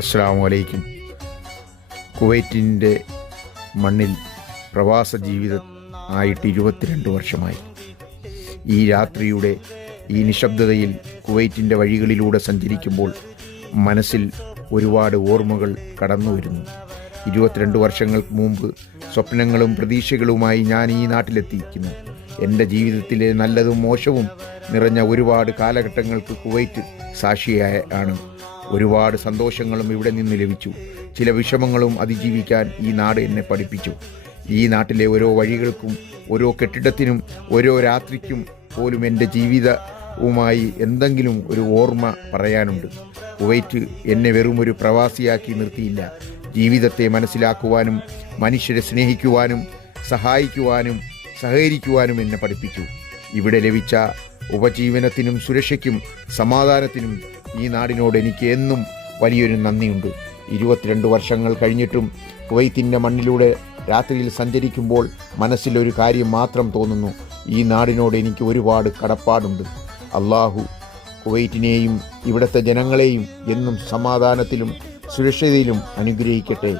അസ്സലാമു അലൈക്കും. കുവൈറ്റിൻ്റെ മണ്ണിൽ പ്രവാസ ജീവിതം ആയിട്ട് 22 വർഷമായി. ഈ രാത്രിയുടെ ഈ നിശബ്ദതയിൽ കുവൈറ്റിൻ്റെ വഴികളിലൂടെ സഞ്ചരിക്കുമ്പോൾ മനസ്സിൽ ഒരുപാട് ഓർമ്മകൾ കടന്നു വരുന്നു. 22 വർഷങ്ങൾക്ക് മുമ്പ് സ്വപ്നങ്ങളും പ്രതീക്ഷകളുമായി ഞാൻ ഈ നാട്ടിലെത്തിയിരിക്കുന്നു. എൻ്റെ ജീവിതത്തിലെ നല്ലതും മോശവും നിറഞ്ഞ ഒരുപാട് കാലഘട്ടങ്ങൾക്ക് കുവൈറ്റ് സാക്ഷിയാണ്. ഒരുപാട് സന്തോഷങ്ങളും ഇവിടെ നിന്ന് ലഭിച്ചു. ചില വിഷമങ്ങളും അതിജീവിക്കാൻ ഈ നാട് എന്നെ പഠിപ്പിച്ചു. ഈ നാട്ടിലെ ഓരോ വഴികൾക്കും, ഓരോ കെട്ടിടത്തിനും, ഓരോ രാത്രിക്കും പോലും എൻ്റെ ജീവിതവുമായി എന്തെങ്കിലും ഒരു ഓർമ്മ പറയാനുണ്ട്. കുവൈറ്റ് എന്നെ വെറുമൊരു പ്രവാസിയാക്കി നിർത്തിയില്ല. ജീവിതത്തെ മനസ്സിലാക്കുവാനും മനുഷ്യരെ സ്നേഹിക്കുവാനും സഹായിക്കുവാനും സഹകരിക്കുവാനും എന്നെ പഠിപ്പിച്ചു. ഇവിടെ ലഭിച്ച ഉപജീവനത്തിനും സുരക്ഷയ്ക്കും സമാധാനത്തിനും ഈ നാടിനോട് എനിക്ക് എന്നും വലിയൊരു നന്ദിയുണ്ട്. 22 വർഷങ്ങൾ കഴിഞ്ഞിട്ടും കുവൈത്തിൻ്റെ മണ്ണിലൂടെ രാത്രിയിൽ സഞ്ചരിക്കുമ്പോൾ മനസ്സിലൊരു കാര്യം മാത്രം തോന്നുന്നു: ഈ നാടിനോട് എനിക്ക് ഒരുപാട് കടപ്പാടുണ്ട്. അള്ളാഹു കുവൈറ്റിനെയും ഇവിടുത്തെ ജനങ്ങളെയും എന്നും സമാധാനത്തിലും സുരക്ഷിതയിലും അനുഗ്രഹിക്കട്ടെ.